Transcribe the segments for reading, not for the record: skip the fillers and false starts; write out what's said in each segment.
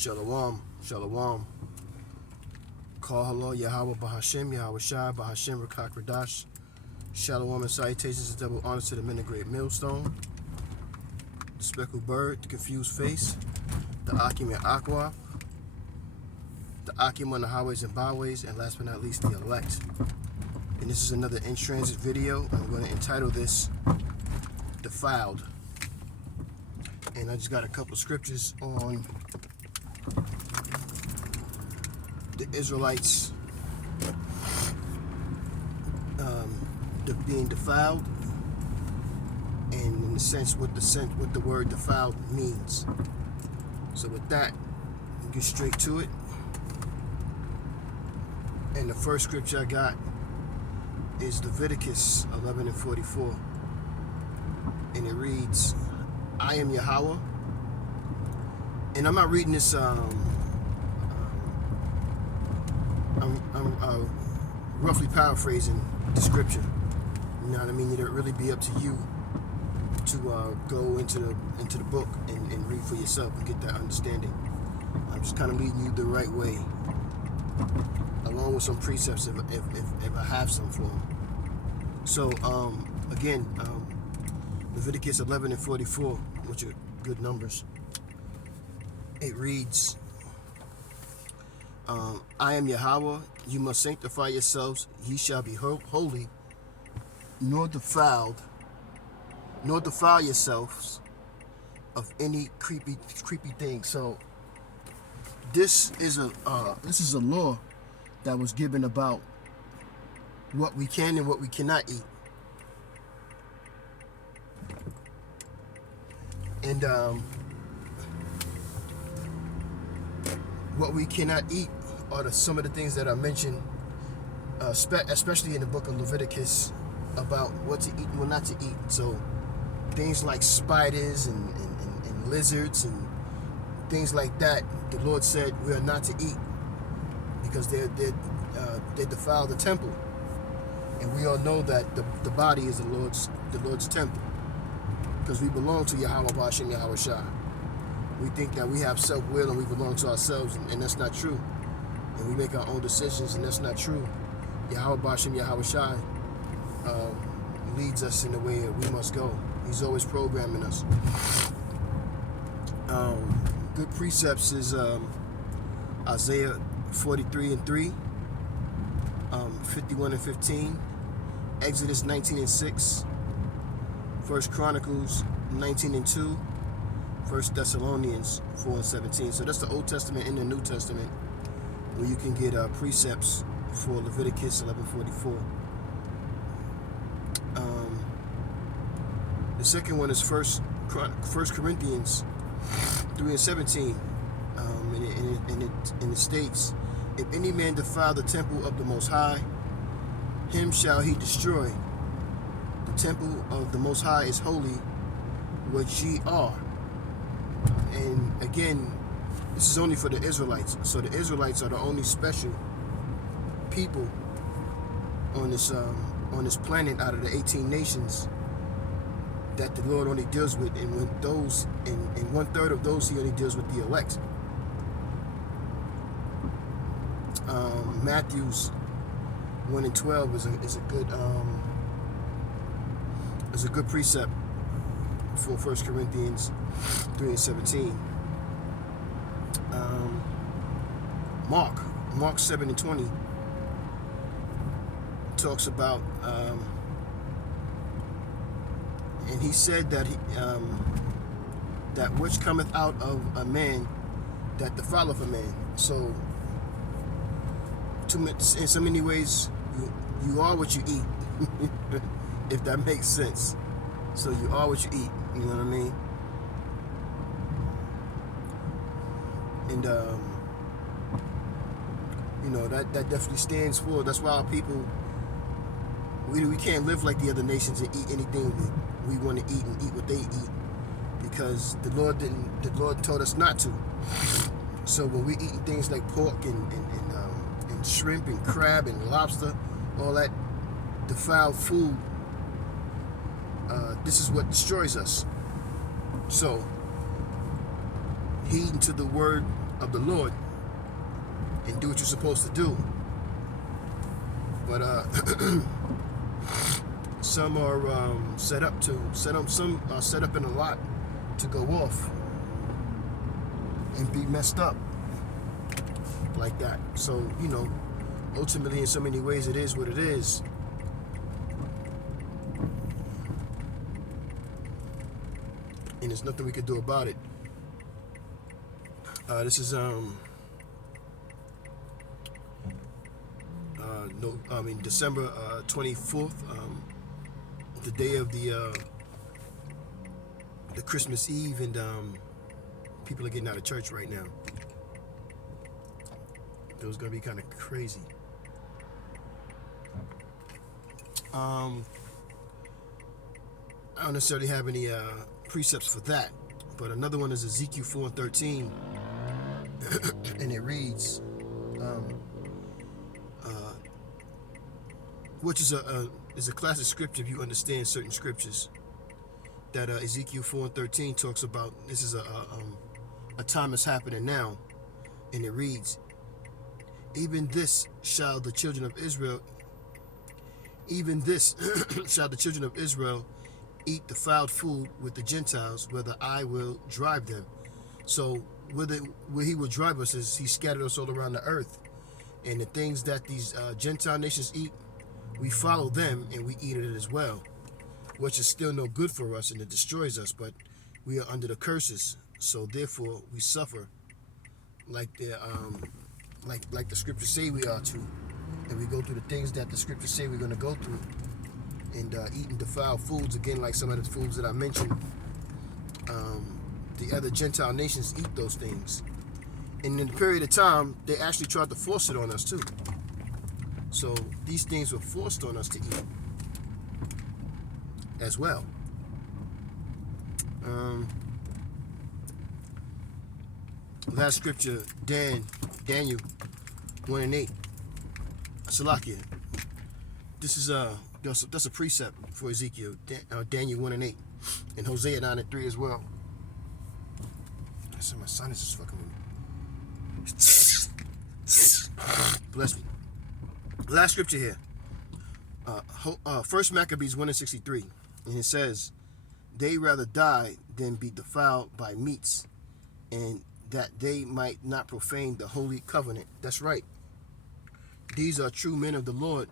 Shalom, Shalom. Call hello, Yahweh Bahashem, Yahweh Shai, Bahashem Rakak Radash. Shalom and salutations and double honors to the men of great millstone, the speckled bird, the confused face, the Akim and Aqua, the Akim on the highways and byways, and last but not least, the elect. And this is another in transit video. I'm going to entitle this Defiled. And I just got a couple scriptures on the Israelites being defiled, and in the sense what the word defiled means. So with that, we'll get straight to it. And the first scripture I got is Leviticus 11:44, and it reads, "I am Yahweh." And I'm not reading this. I'm roughly paraphrasing the scripture. You know what I mean? It'll really be up to you to go into the book and read for yourself and get that understanding. I'm just kind of leading you the right way, along with some precepts if I have some for them. So again, Leviticus 11:44, which are good numbers. It reads, "I am Yahweh, you must sanctify yourselves, ye shall be holy, nor defile yourselves of any creepy thing." So this is a law that was given about what we can and what we cannot eat. And what we cannot eat are some of the things that are mentioned, especially in the book of Leviticus, about what to eat and what not to eat. So things like spiders and lizards and things like that, the Lord said we are not to eat because they defile the temple. And we all know that the body is the Lord's temple, because we belong to Yahweh Bahashem, Yahweh Shai. We think that we have self-will and we belong to ourselves, and that's not true. And we make our own decisions, and that's not true. Yahweh Bahashem, Yahweh Shai leads us in the way that we must go. He's always programming us. Good precepts is Isaiah 43:3, 51:15, Exodus 19:6, 1 Chronicles 19:2, 1 Thessalonians 4:17. So that's the Old Testament and the New Testament, where you can get precepts for Leviticus 11:44. The second one is 1 Corinthians 3:17, and it states, "If any man defile the temple of the Most High, him shall he destroy. The temple of the Most High is holy, which ye are." And again, this is only for the Israelites. So the Israelites are the only special people on this planet out of the 18 nations that the Lord only deals with, and with those, in 1/3 of those, He only deals with the elect. Matthew's 1:12 is a good precept for 1 Corinthians 3:17. Mark 7:20 talks about, and he said that that which cometh out of a man, that defileth a man. So in so many ways, you are what you eat, if that makes sense. So you are what you eat, you know what I mean? And that definitely stands for. That's why our people, we can't live like the other nations and eat anything we want to eat and eat what they eat, because the Lord told us not to. So when we eating things like pork and shrimp and crab and lobster, all that defiled food, this is what destroys us. So heeding to the word of the Lord and do what you're supposed to do. But some are set up in a lot to go off and be messed up like that. So, you know, ultimately in so many ways it is what it is. And there's nothing we can do about it. This is December 24th, the day of the Christmas Eve, and people are getting out of church right now. It was gonna be kind of crazy. I don't necessarily have any precepts for that, but another one is Ezekiel 4:13, and it reads, which is a classic scripture if you understand certain scriptures. That Ezekiel 4:13 talks about. This is a time that's happening now, and it reads, even this shall the children of Israel eat defiled food with the Gentiles, whether I will drive them. So where he will drive us is he scattered us all around the earth, and the things that these Gentile nations eat, we follow them and we eat it as well, which is still no good for us, and it destroys us, but we are under the curses, so therefore we suffer like the scriptures say we are to, and we go through the things that the scriptures say we're going to go through, and eating defiled foods, again, like some of the foods that I mentioned. The other Gentile nations eat those things, and in a period of time they actually tried to force it on us too. So these things were forced on us to eat as well. Last scripture, Daniel 1:8. Salakia. This is that's a precept for Ezekiel. Daniel 1:8, and Hosea 9:3 as well. My sinus is fucking with me. Bless me. Last scripture here. First Maccabees 1:63, and it says, "They rather die than be defiled by meats, and that they might not profane the holy covenant." That's right. These are true men of the Lord,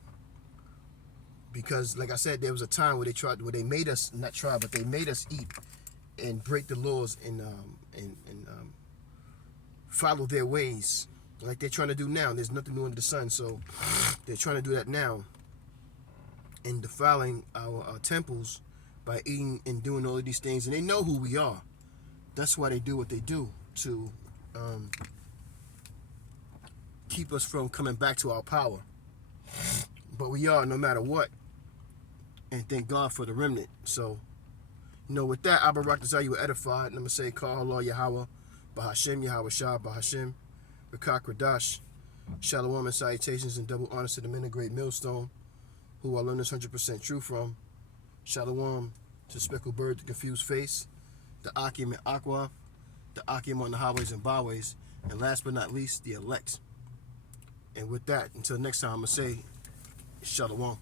because, like I said, there was a time where they made us not try, but they made us eat and break the laws and follow their ways, like they're trying to do now. There's nothing new under the sun, so they're trying to do that now, and defiling our temples by eating and doing all of these things. And they know who we are. That's why they do what they do, to keep us from coming back to our power. But we are, no matter what. And thank God for the remnant. So, with that, Abba Rakhtazah, you were edified. And I'm going to say, Kal Allah Yahweh, Bahashem Yahweh Shah, Bahashem, Rakak Radash, Shalom and salutations and double honors to the men of Great Millstone, who I learned this 100% true from. Shalom to Speckled Bird, the Confused Face, the Akim and Aqua, the Akim on the highways and byways, and last but not least, the elect. And with that, until next time, I'm going to say, Shalom.